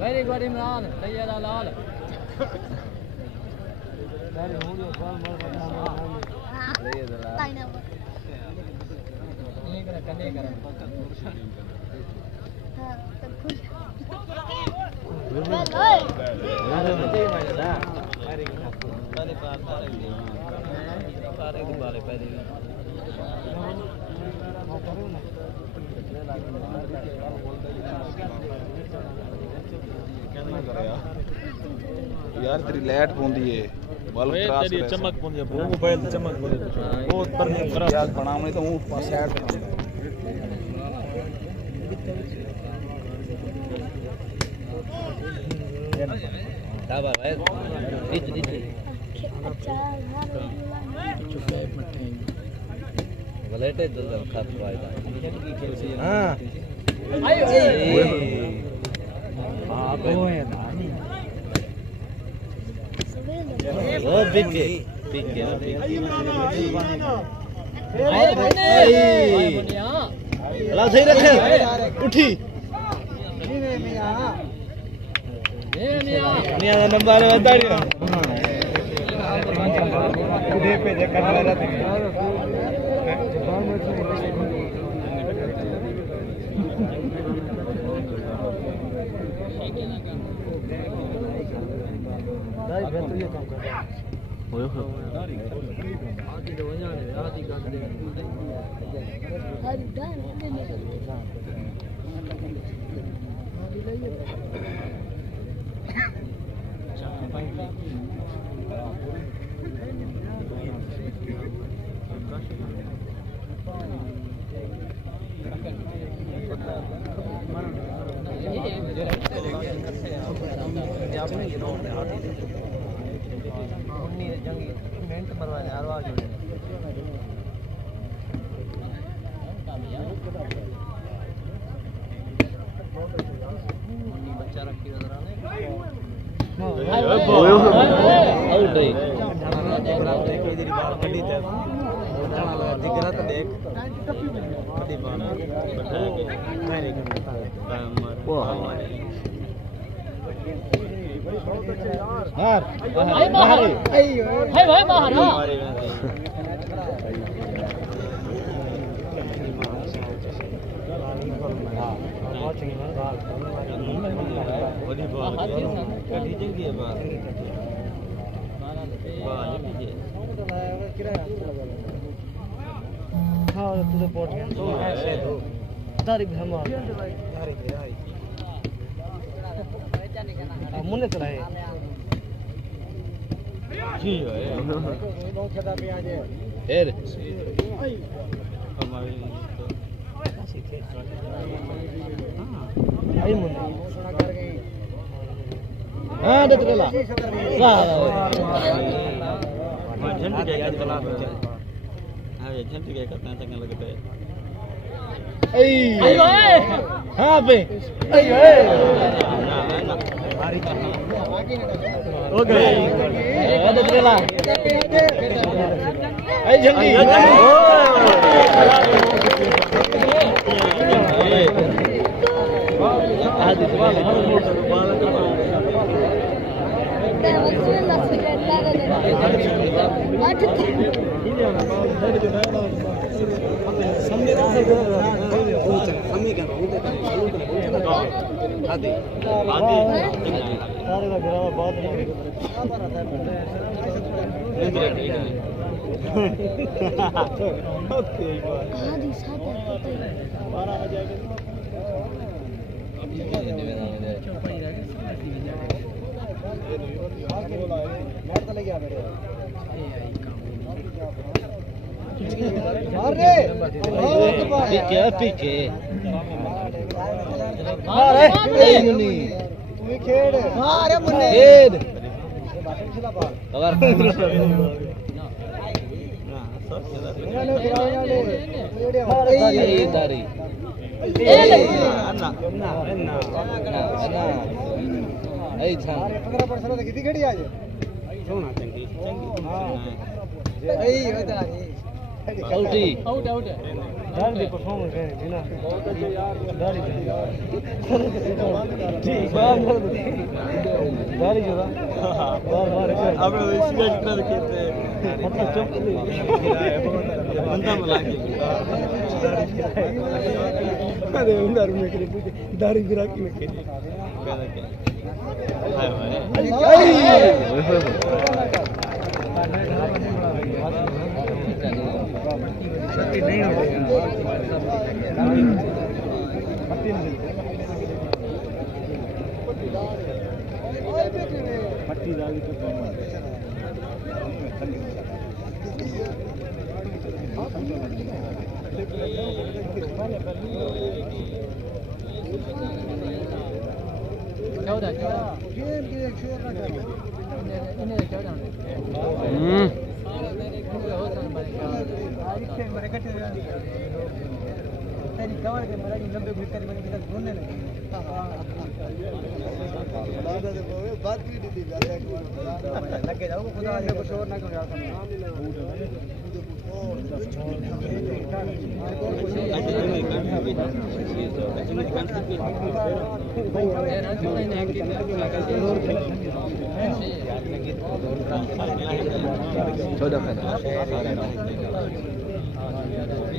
Very good, Imran. Tayyara Lal. यार तेरी light पोंदी है बल्ब क्रॉस तेरी चमक पोंदी है वो मोबाइल चमक पोंदी वो पर नहीं क्रॉस यार बनावने तो वो साइड पे दाबा भाई इतनी अच्छा वलेटे दल खात वायदा हां आयो हां वो है ना वो पीछे पीछे अल्लाह सही रखे उठी मियां नंबर बता दियो उधे पे जे करने लगा थे दाई बेहतर ये काम कर होयो हो आदि तो वहां ने आदि कर दे हर डाल देने आदि लइए तारिक हम मुन्ने चलाए जी फिर आई मुन्ने हां दे चला वाह झंडी के याद चला हां ये झंडी के करते हैं चंगा लगते हैं अयो हां पे अयो हो गए दे चला आई झंडी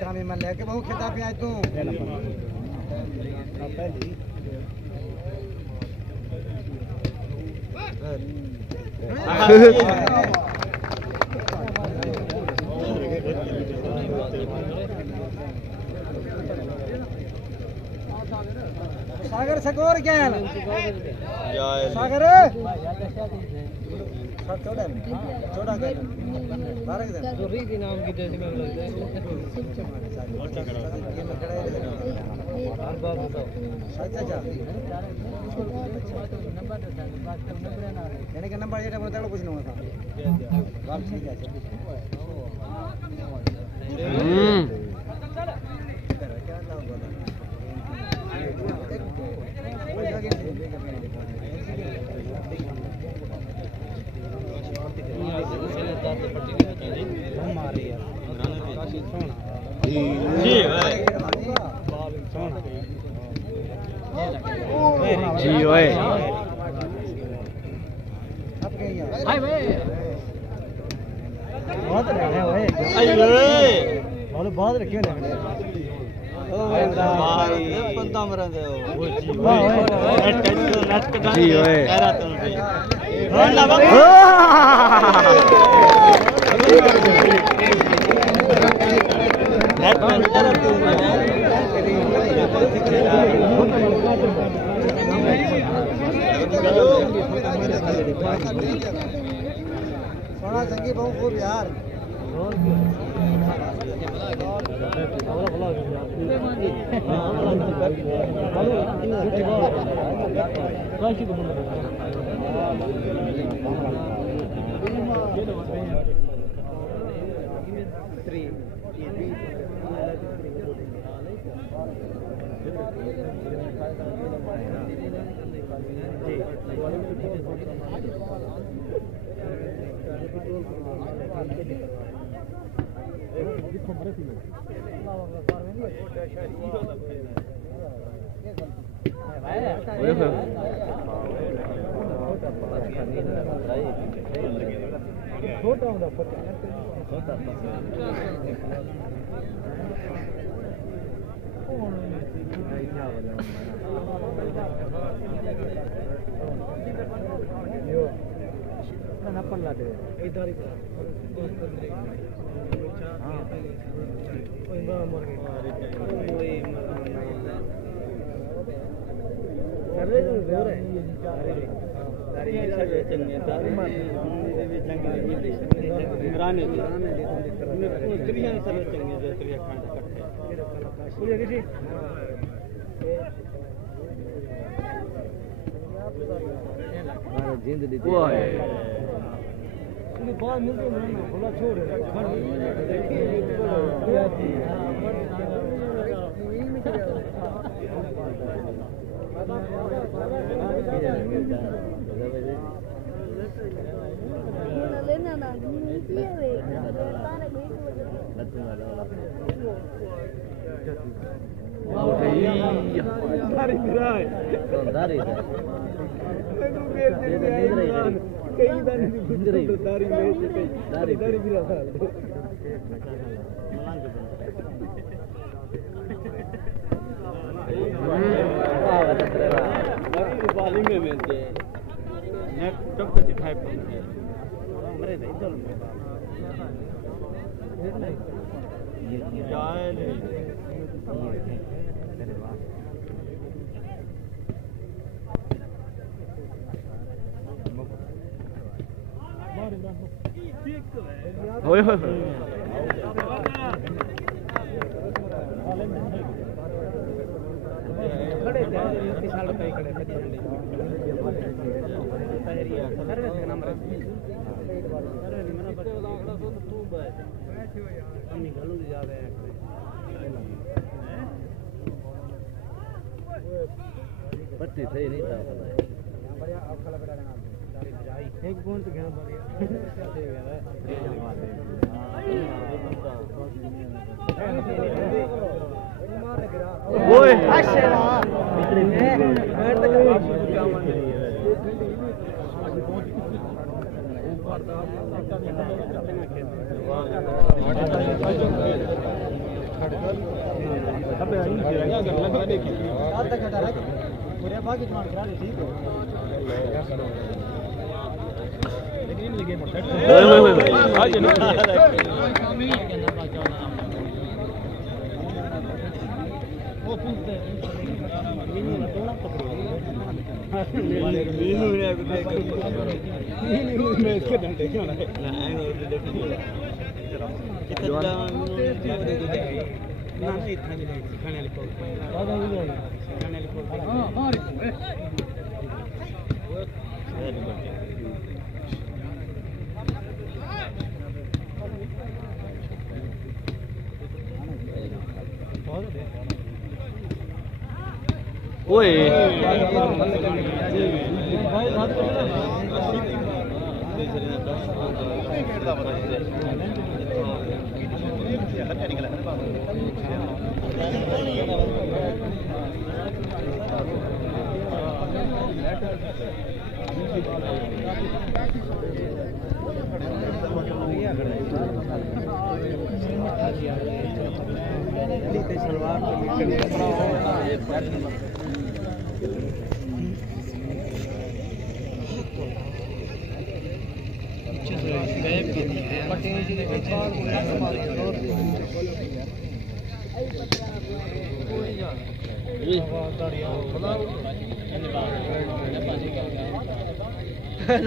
काम में लेके बहुत खिताब पे आए तू सागर सकोर क्या है सागर छोटा कर 12 के तो रीति नाम की जैसे में लगता है बार बार बताओ अच्छा यानी कि नंबर ये बोलता है कुछ नहीं होता बात ठीक है जी ओए हाय भाई बहुत रहे ओए बहुत रखे ना ओ भाई बंदा मरा दे जी ओए सोना संगी बहुत खूब यार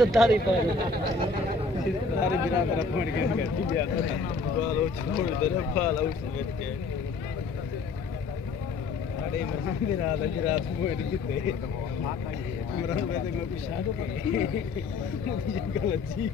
तारी पर तारी बिना तेरा फोन के करती दिया बाल छोड़ दे रे बाल आउट बैठ के अरे मरन बिना लग रात फोन किते मरन में तो मैं शादी ये गलत चीज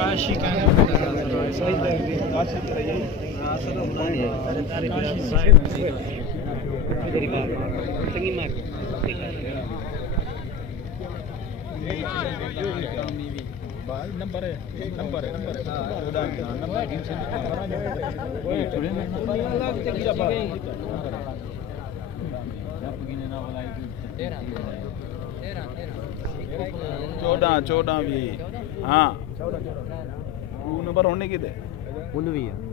काशी नंबर है चौदह भी हाँ नंबर होने की थे भी है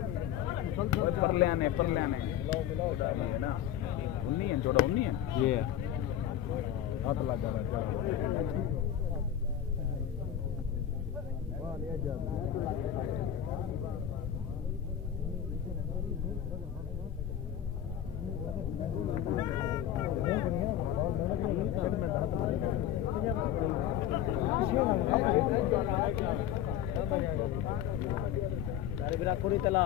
पर ले आने है ना 19 है 19 है ये हाथ लगा पूरी तला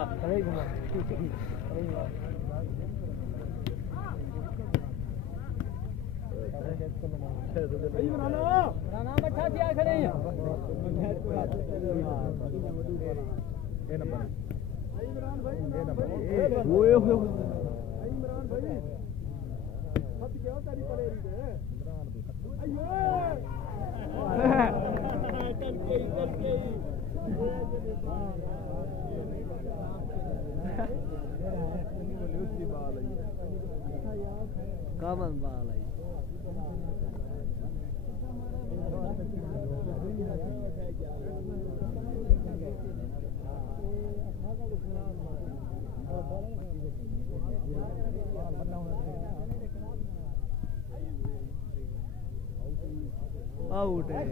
कामन बाल आई आउट है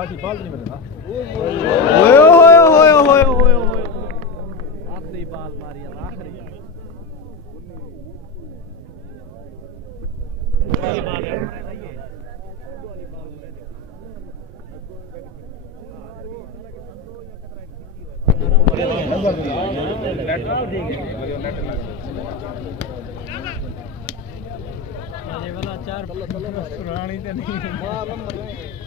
काशी बाल नहीं मिलेगा आखिरी बाल मारी आखिरी चार पुरानी तो नहीं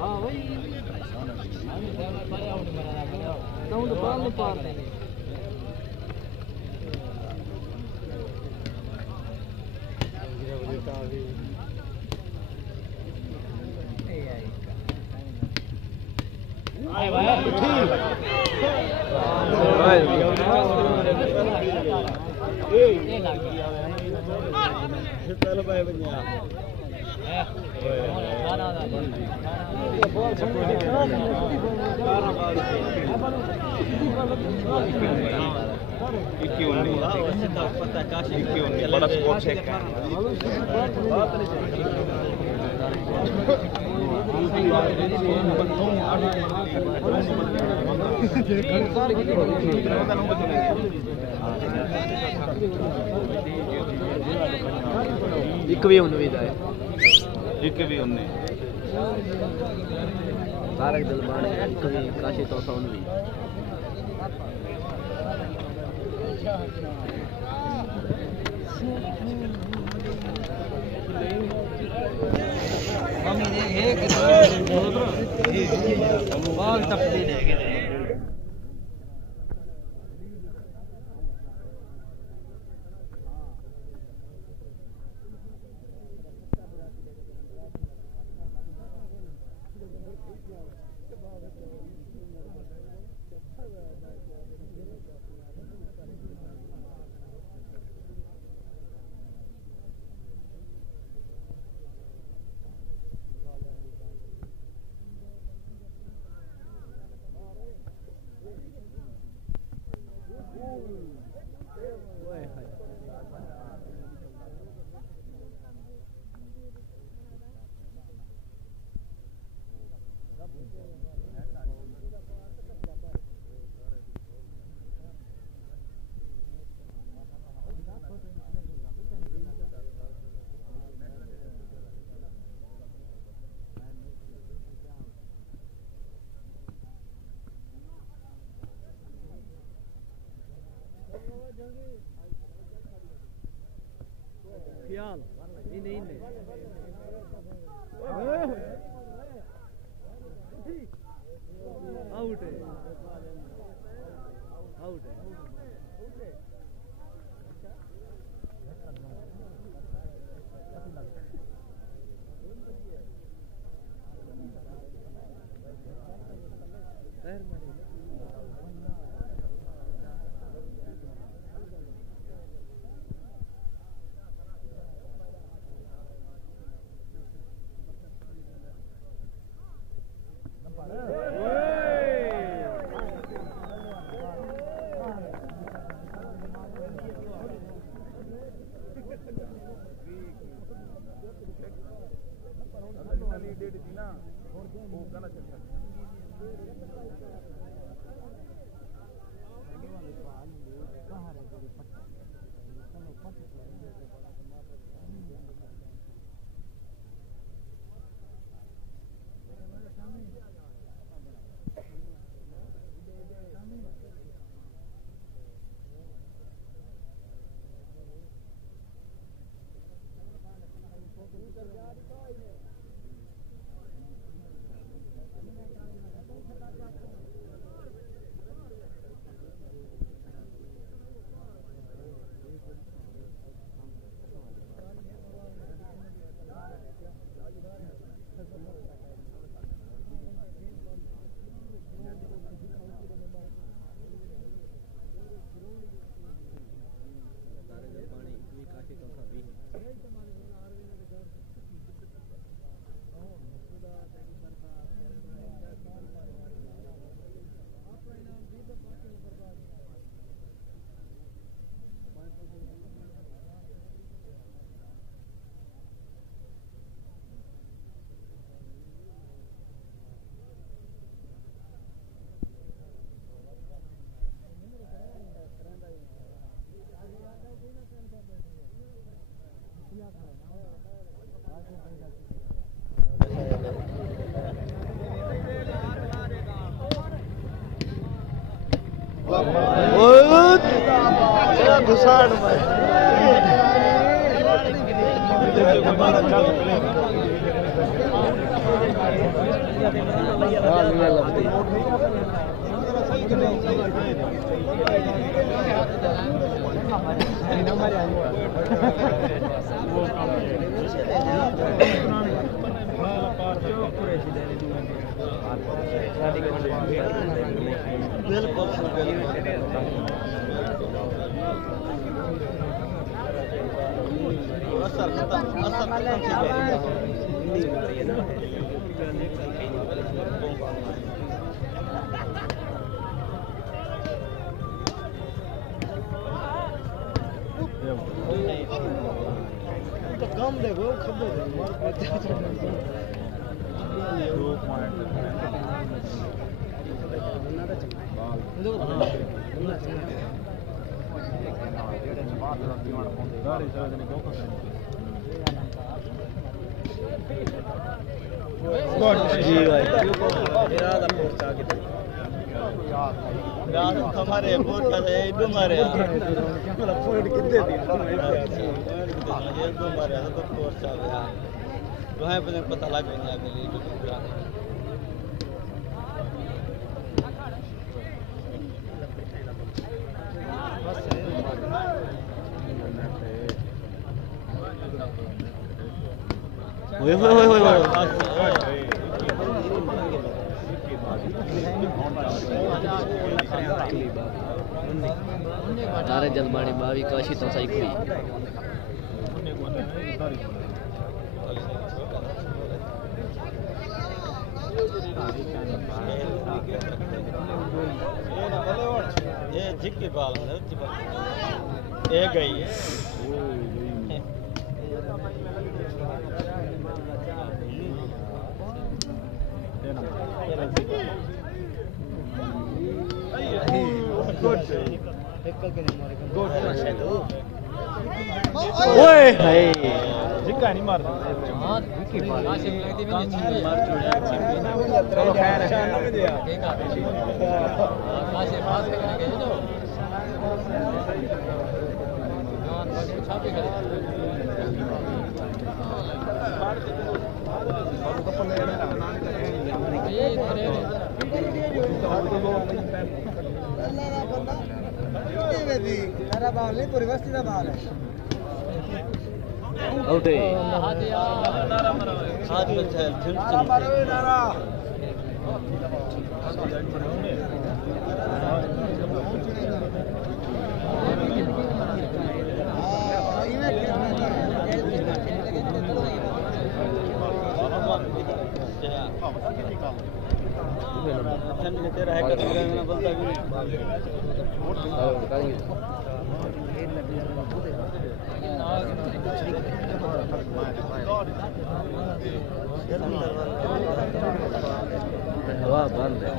हाँ वही बड़ा स्पोर्ट्स है एक भी उम्मीद है एक भी उन्हें तारक दिलवानी एक भी काशी तांसा उम्मीद बाल टपली ख्याल नहीं आउट है आउट है पता लग गया तारे जलबानी बावी काशी तो सही कोई ये जिक्की बाल ये गई है ओए हाय जिक्का नहीं मार हां विकी बाल काशी लगती भी नहीं मार छोड़ा चलो खैर है काशी पास करने गए तो हां छापे करे ये करे मेरा बाल नहीं पूरी वस्ती का बाल है आउट है हाथ में चल तेरा है कर मैं बोलता भी हवा बंद है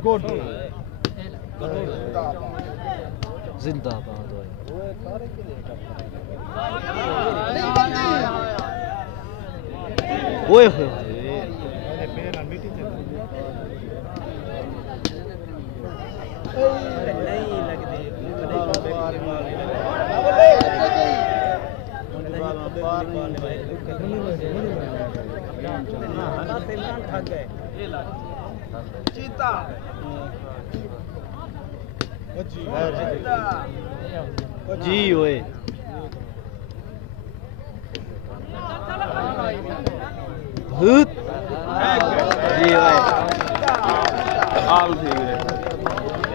गुड जिंदाबाद ओए होए नहीं लगती चीता जी ओए भूत जी ओए हाल ठीक है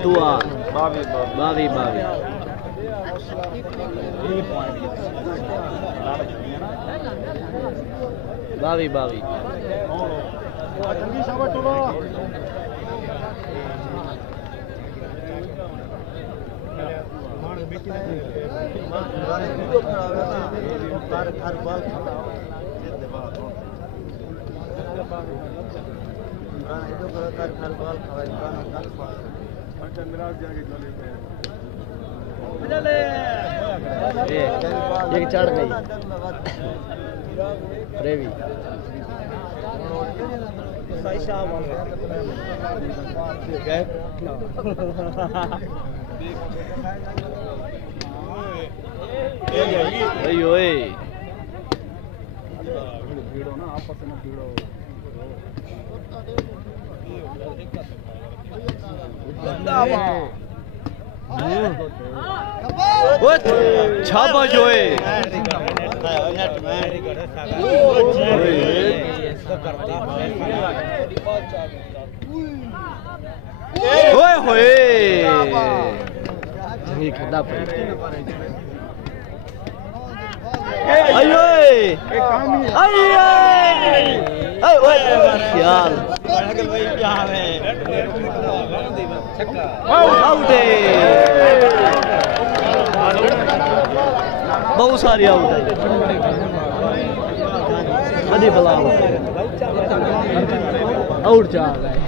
दुआ बावी बावी बावी बावी बावी एक चढ़ गई रेवी छापा जो है ओए होए ये खड़ा पे आयो आयो आयो ओए ख्याल क्या है आउट है बहुत सारी आउट है बड़ी बला आउट जा गए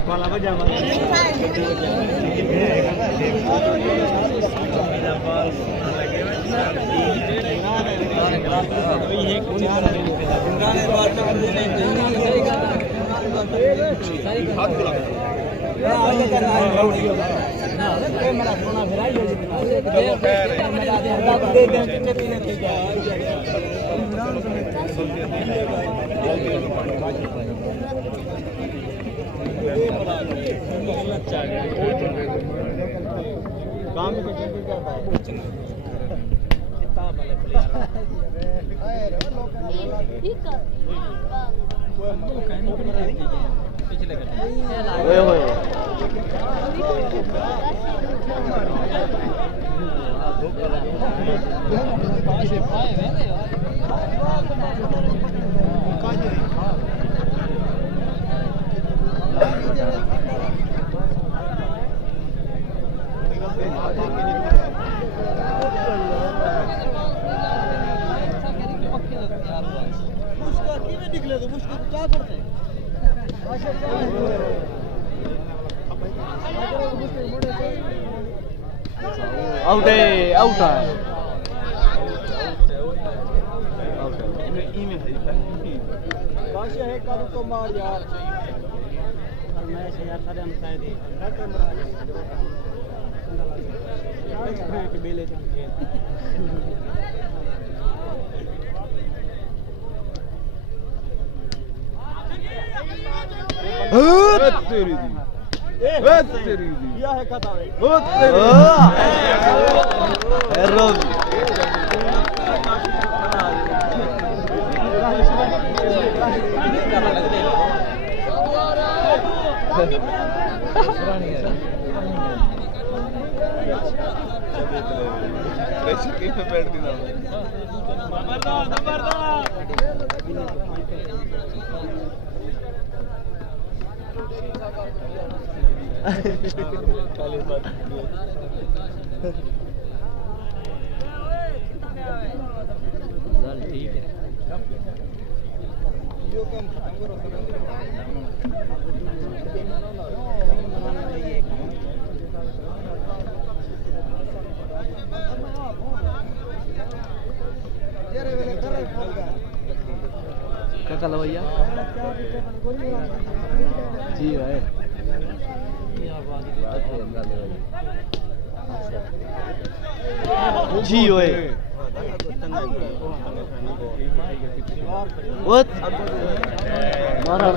आउट है आउट है काशी है कादू तो मार यार मैं से यार सारे हम शायद ही के बेले चल के तेरी दी तेरी दी क्या है कथा है रोज बैठ दी ठीक है क्या कल भैया जी भाई जी ओए what मारा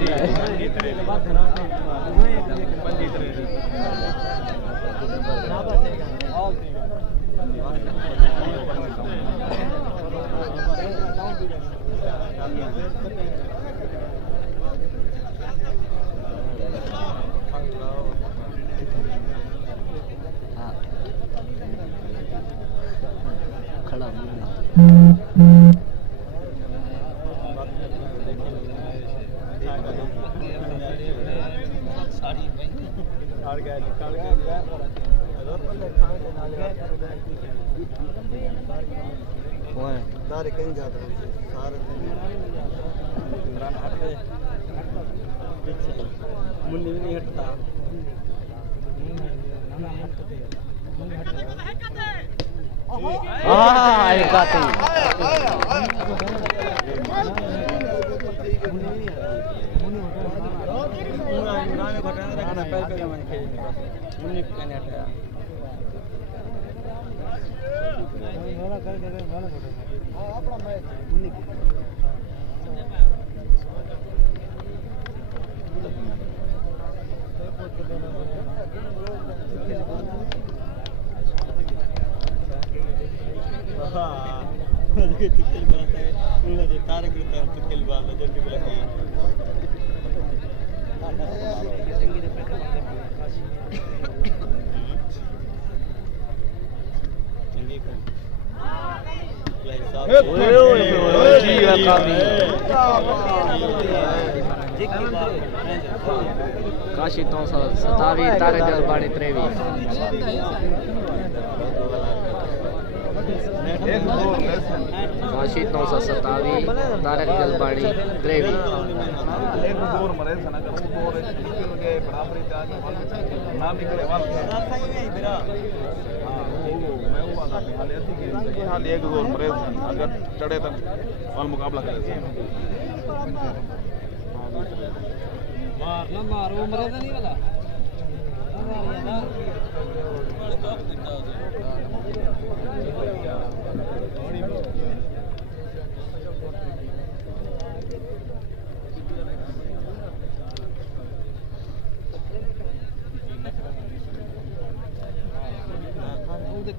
खड़ा तारिक कहीं जाता है सारे मुन्नी भी नहीं हटता एक आते मुन्नी कहने हटाया तारक तुक्कल बात जल्दी लगी काशी तांसा 27 तारक जलबानी 23 काशी तांसा 27 तारक जलबानी 23 एक जोर मरे सना करूं जोर निकल गए बराबरी जा ना निकले वाल हां मैं वो वाला हाल ऐसी के हाल एक जोर मरे अगर चढ़े तो वाल मुकाबला करे मार ना मार वो मरे नहीं वाला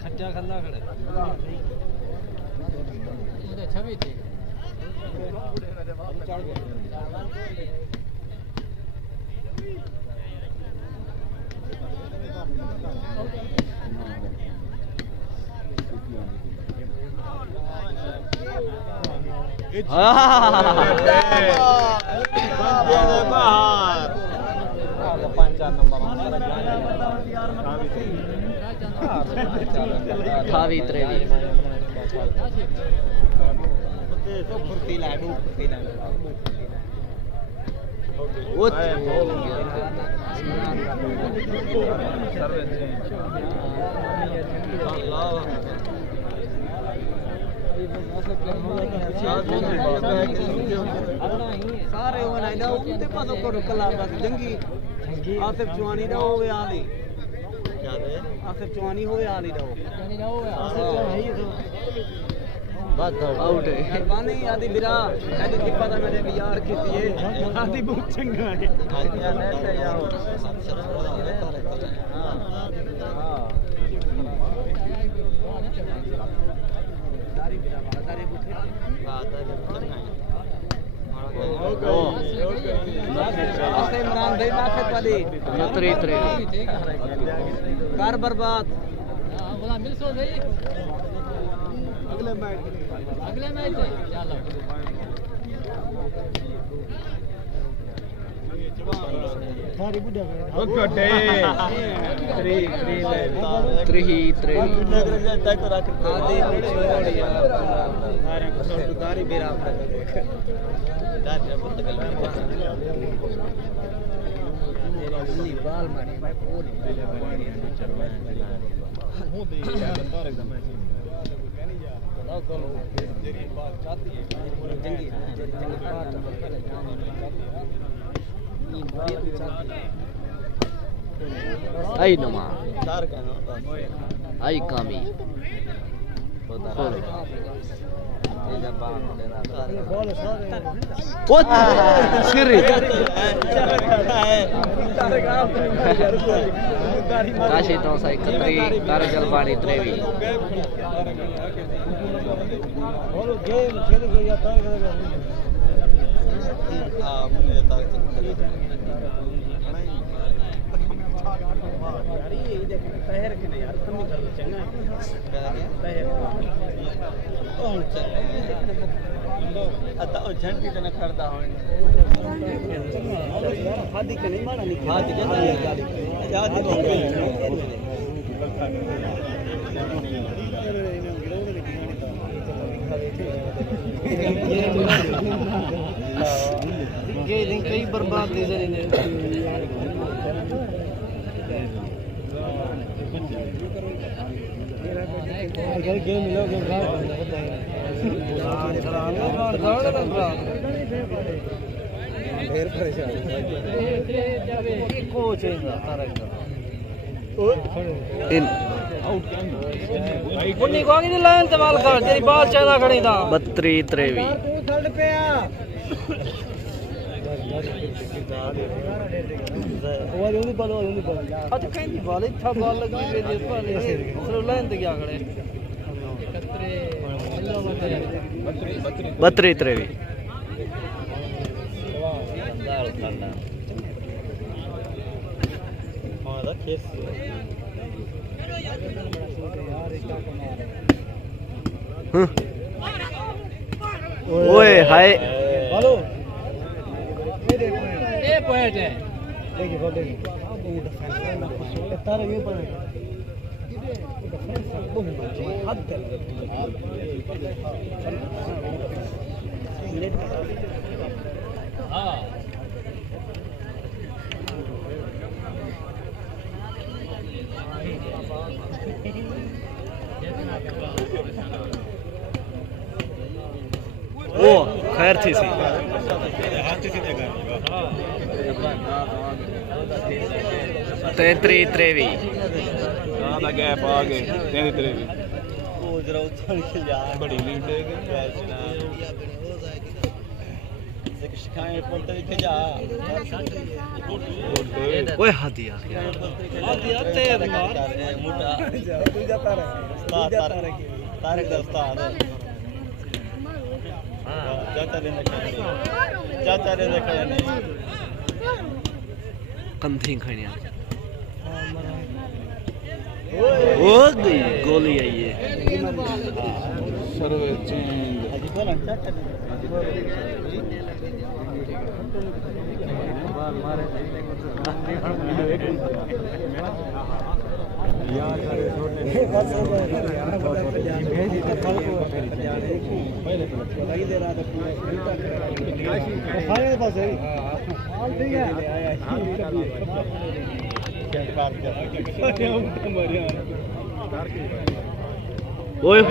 खट्टा खल्ला खड़े अच्छा भी थे अठावी 23 सारे होना ना उनते पासों करो कला बस जंगी आसिफ चौहानी दा होवे आली आसिफ चौहानी होवे आली दा आसिफ चौहानी है बात आउट है मेहरबानी आदि बिरा आदि दिपा दा मेरे यार कीती है आदि बहुत चंगा है या नेट है या हां दारी बिरा दारी बुखे हां दारी चंगा है ओके इमरान भाई माफत वाली 23 कार बर्बाद बोला मिल सो भाई अगले मैच चलो थारी बुढ़ा ओके 3 तक रख आदि छोड़ यार सारे को छोड़ दारी बेरा दारी बहुत गलत तेरी बाल मारी भाई पूरी हूं दे यार तारक दा मैच कहनी जा बताओ कल जेरी बात चाहती है जंगी बात पहले जाने चाहती है ये बात चाहती है आई नमा तार का ना आई कामी बता काशी तांसा 31 तारक जलबानी 23 गेम खेल गया था हां मुझे तारक यार ये देख शहर के नहीं यार कमी कर चंगा है शहर कौन चल आता ओ झंटी तो न खड़दा हो हादी के नहीं मारा नहीं हादी के याद हो गई ये दिन कई बर्बाद दे रहे हैं गेम मिलो गेम कोच उन्नी को आगे लाइन ते बाल कर तेरी बाल चाहना खड़ी था 32 23 अच्छा कहीं बाल था बाल लगी हुई है पर सिर्फ लाइन ते क्या खड़े 32 23 ओए हाय हेलो ये पॉइंट है देखिए वो देखिए तारा ये पर हां ओ खैर थी सी 33 23 ज़्यादा गैप आ गए 33 23 वो जरा उछल के जा बड़ी लीड है शिकायत पड़ते के जा ओए हादिया हादिया तेज मार मोटा तू जाता रहे तारिक का उस्ताद हां चाचा ने खड़े नहीं कंथी खणिया ओ गई गोली आई है सर्वे चेंज मारे ओए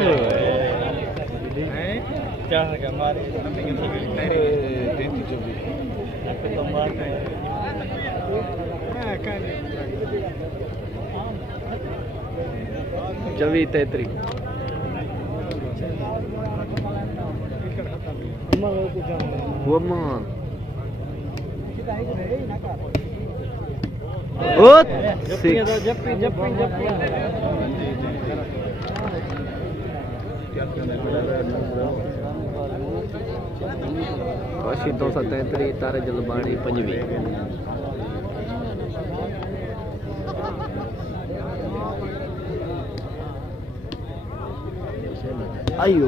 क्या है हमारे चौबीस 33 वो मान ओ काशी 233 तारे जलबानी 5वीं आयो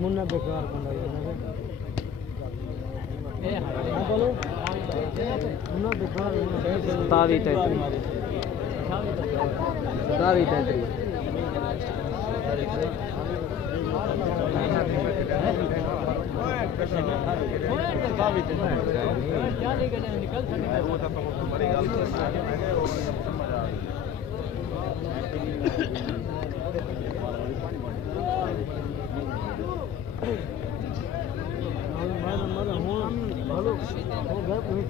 मुन्ना बेकार बंदा है बोलो मुन्ना बेकार 27 33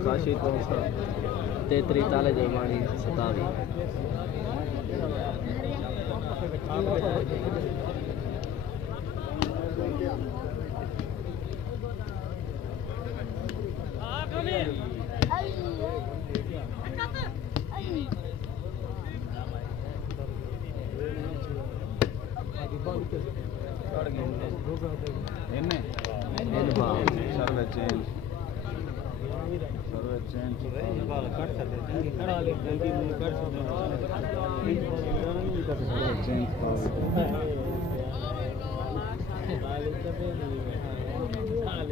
काशी 233 ताले जलबानी 27 Thank you. इन्ने सर्वे चेंज कट सकते जंगी खड़ा ले जंगी मुंह कर सकते चेंज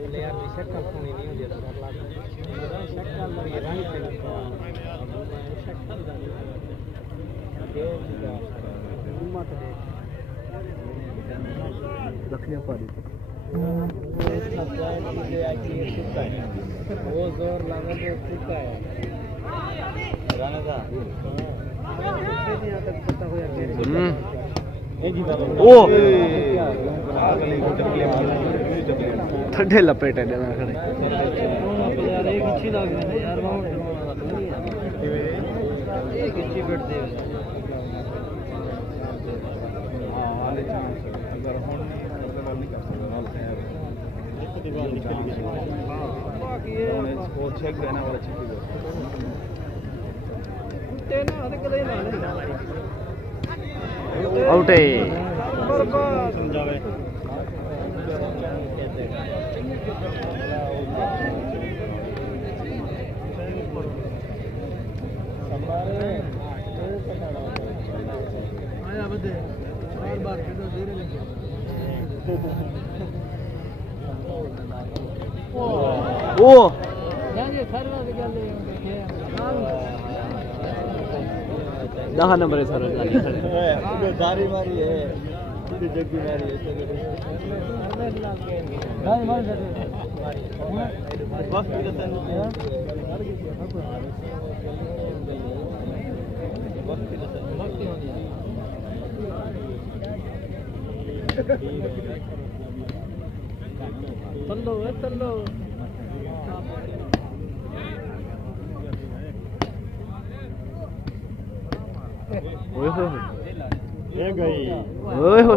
ले यार शक्ल सुनी नहीं हो जरा कर ला शक्ल ये रंग से शक्ल दे मत दे दक्षिण पारी वो जोर लगा तो चुका है राना का ओ ठंडे लपेटे देना खड़े यार एक अच्छी लग रही है यार वहां एक अच्छी बैठ दे हां वाले चांस अगर हुन नहीं कर सकते वाल खैर दीवार निकल गई बाकी ये वो चेक देना वाला चेक ते ना अरे कदे ना आउट है समझावे आया बदे बार खेलो देरे लगे ओ जाने सरवा से गल दहा नंबर है सर दारी मारी है जग्गी मारी है दारी मारी बस तल्लो ओए हो ये गई ओए हो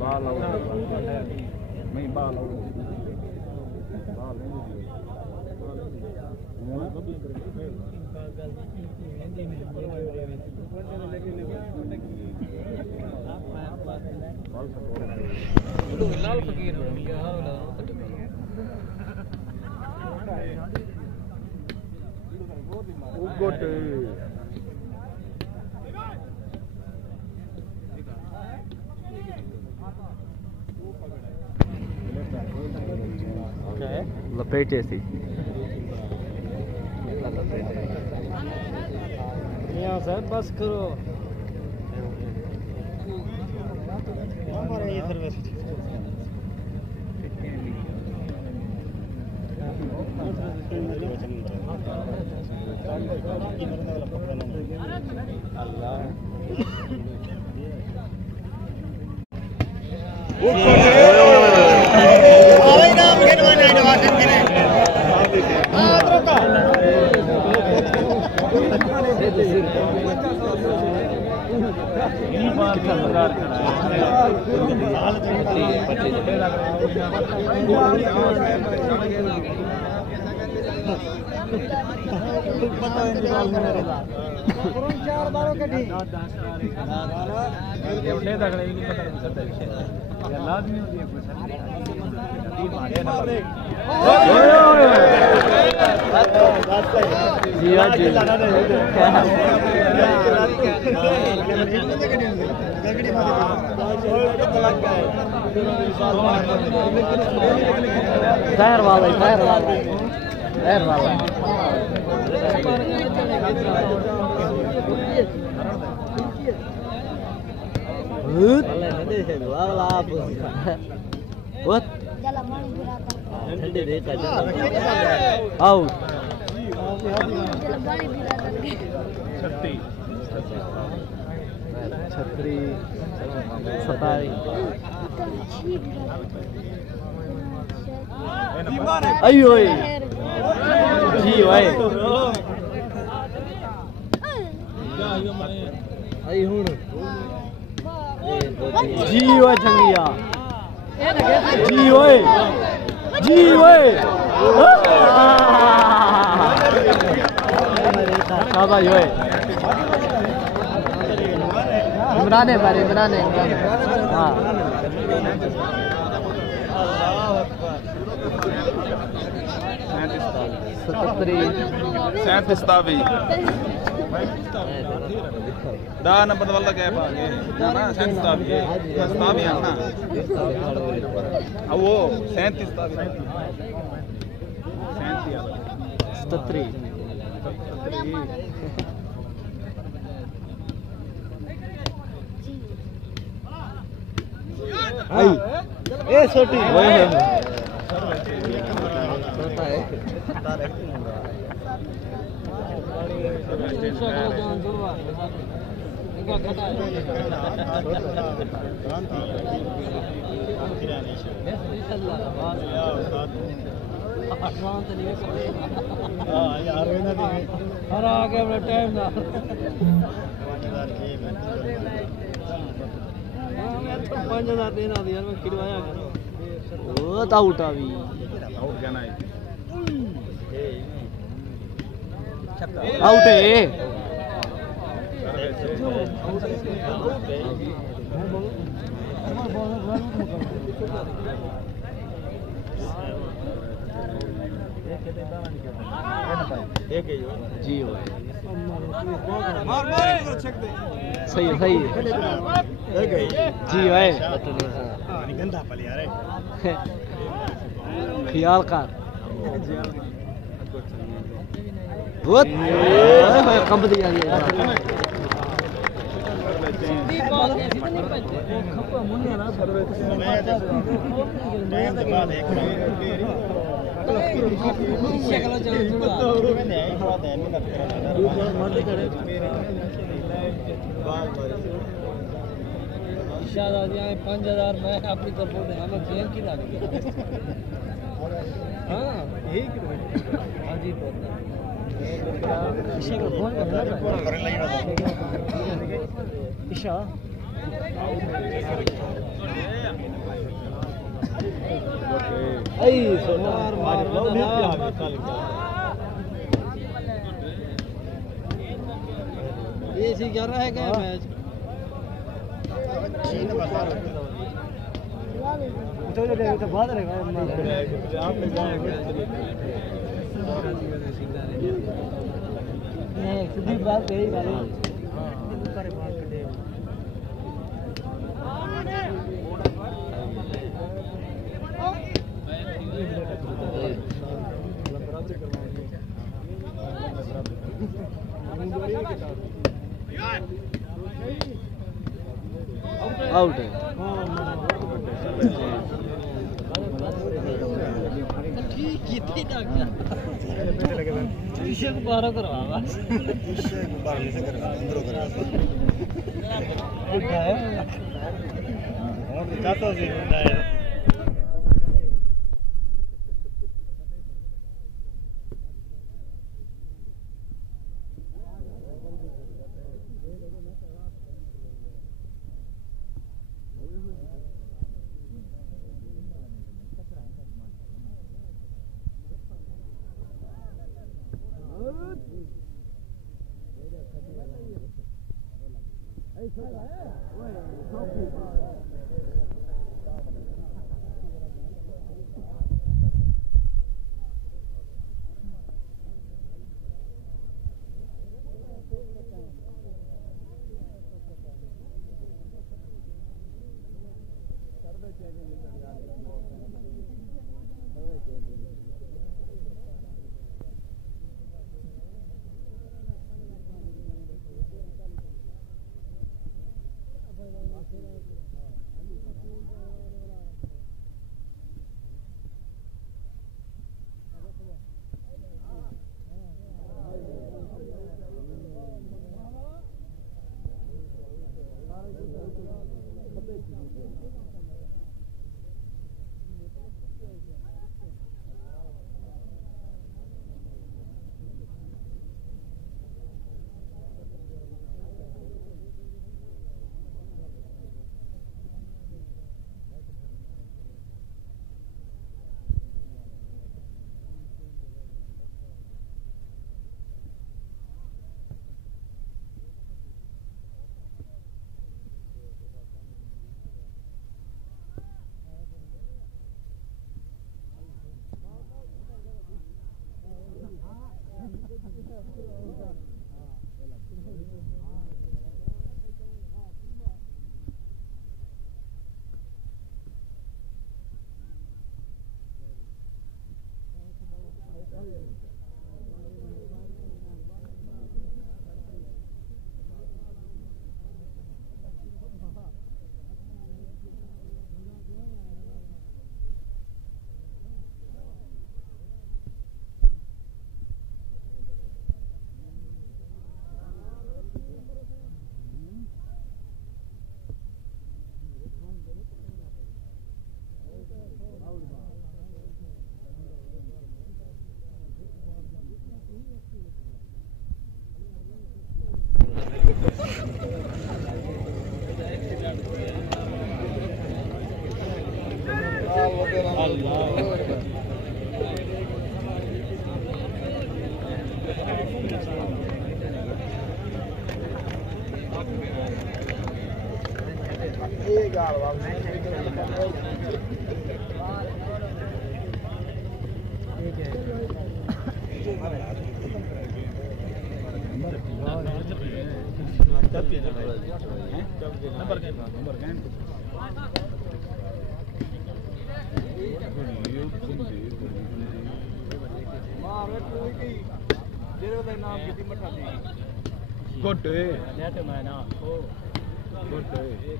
बाल आउट नहीं बाल आउट लाल फकीर गोटे लपेटे सी यहाँ से बस करो ये सर्विस चार बारों के डी उठे तक नहीं पता लाजमी होती है खैर वाला What? Out. छतरी सताई अयो जी भाई आई हुन जी ओए छंगिया जी ओए शाबाश ओए बनाने हाँ सैंतीस दा नंबर वाला गैप आ गए ना सैंतीस आना वो 37 ए छोटी आउट है जी सही है जी भाई ख्याल कर बहुत कम दिया शायद 5000 मैं अपनी तरफ मैं गेम की ला हाँ यही हाँ जी ईशा ऐसी कर रहा है क्या मैच तो बाद सीधी बात यही आउट है कितनी टीशर्ट 12 करवा से करवा अंदरों करवा उठाए और चाहता हूं उठाए Good day. Good day.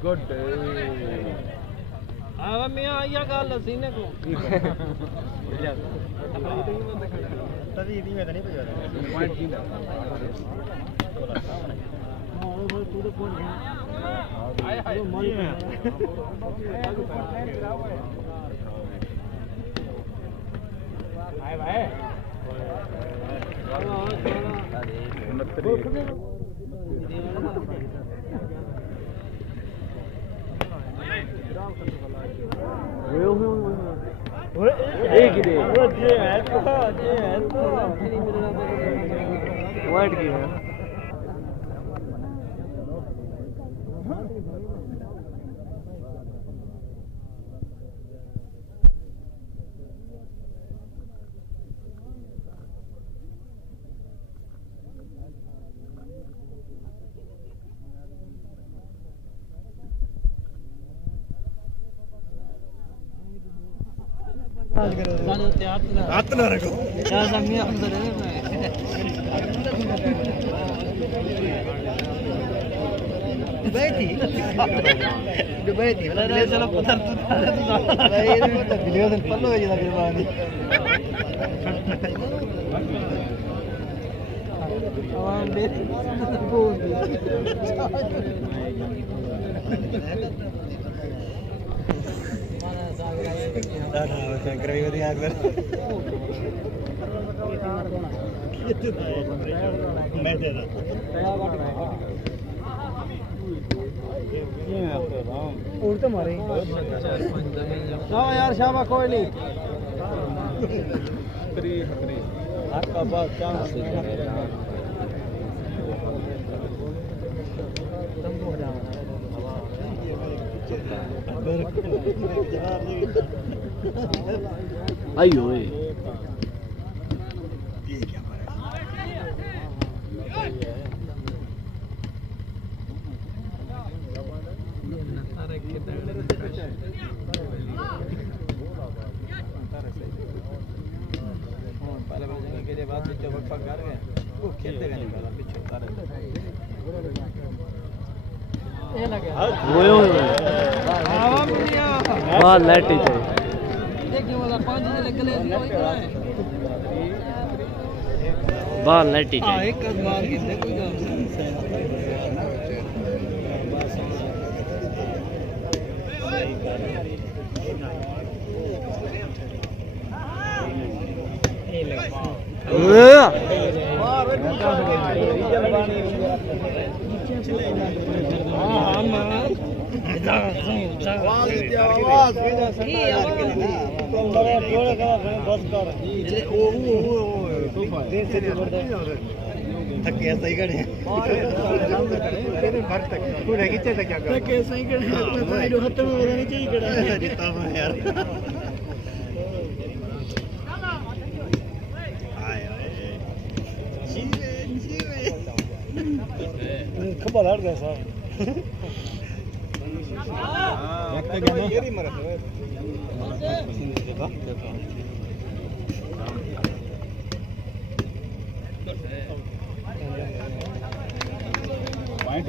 Good day. आवा मियां आया गल सीने को तभी नहीं मैं नहीं बजा Point की ना. तू तो फोन आए हाय हाय भाई एक ही दे वो जे है तो वाइट की है हाथ ना रखो क्या समझे हम तो बैठी बैठी चलो पत्थर भाई तो वीडियो से पल्लो है जिला बिलवानी आवाम दे बोल करवी आग मैं दे रहा और तो मारे यार शाबा कोई नहीं आपका बात चांस आइयो लाइटी बाल लाइटी थके सही खड़े पूरे खींचे से क्या थके सही खड़े हाथ में पता नहीं चाहिए खड़ा जीता मैं यार खबर हट गया साहब ये मरद है पॉइंट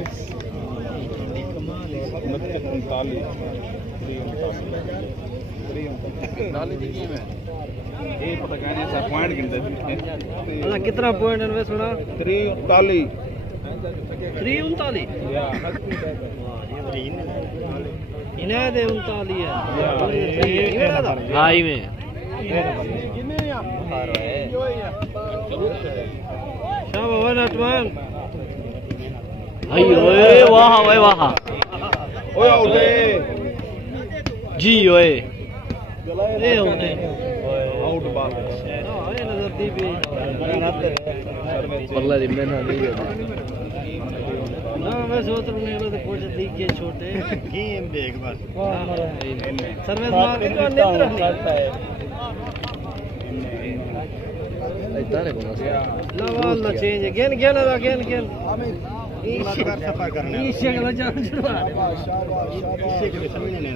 39 ये पता कहने सा पॉइंट गिनते थे कितना पॉइंट है सुना 39 इन्हें दे 39 है हाई में शाबाश वन अटमान ओए वाह ओए वाह ओए उठे जी ओए ये होते आउट बॉल ये नजर दी भी परला दिन में ना नहीं ना मैं सोच रहा हूं तो पूछ दी के छोटे गेम देख बस सर्विस मार के तो नहीं रखता है तारे को ला वाला चेंज गेन गेन सफा करने इसे का जान छुड़वा इसे के समझ नहीं आ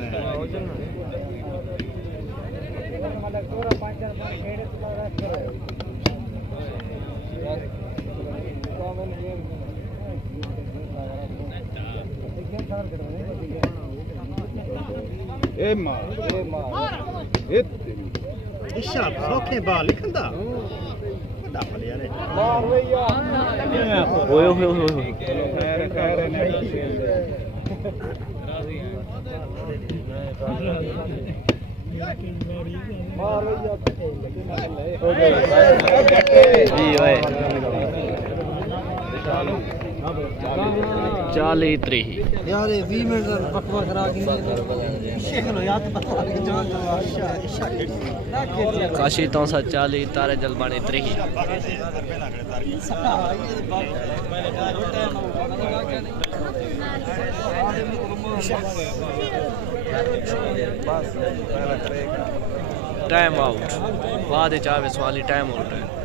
ए मार इशा सौखे बाल लिखंदा बड़ा प्लेयर है मार भैया ओए ओए ओए खैर मार जी ओए 43 यार 20 मिनट बकवा करा के शेखलो याद बता के जान इशा काशी तांसा 40 तारे जलबानी 3 टाइम आउट बाद चावे सवाली टाइम आउट है